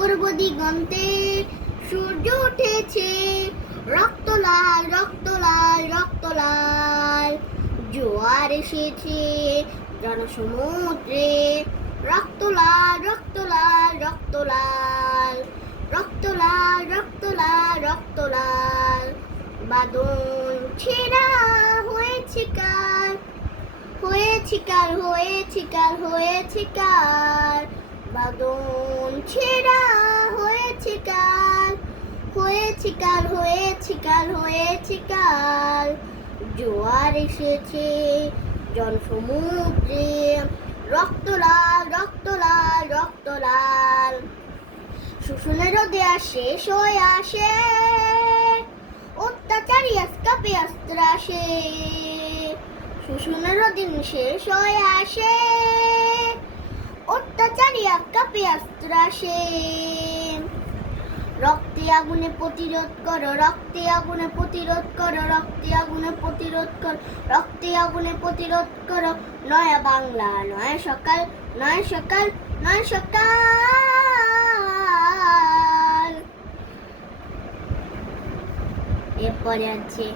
পূর্ব দিগন্তে সূর্য উঠেছে, রক্ত লাল রক্ত লাল রক্ত লাল। জোয়ার এসেছে জনসমুদ্রে, রক্ত লাল রক্ত লাল রক্ত লাল রক্ত লাল রক্ত লাল রক্ত লাল। বাঁধন ছেঁড়া হয়েছে কার, হয়েছে কার হয়েছে কার হয়েছে কার। বাঁধন ছেঁড়া হয়েছে কার, হয়েছে কার হয়েছে কার হয়েছে কার। জোয়ার এসেছে জনসমুদ্রে, রক্ত লাল রক্ত লাল রক্ত লাল। শোষণের দেয়া শেষ হয়ে আসে, অত্যাচারী আজকাপে অস্ত্র আসে। শোষণের দিন শেষ হয়ে আসে, অত্যাচারী আজকাপে অস্ত্র আসে। রক্তে আগুনে প্রতিরোধ করো, রক্তে আগুনে প্রতিরোধ করো, রক্তে আগুনে প্রতিরোধ করো, রক্তে আগুনে প্রতিরোধ করো। নয়া বাংলা নয়া সকাল, নয়া সকাল নয়া সকাল। এরপরে আছে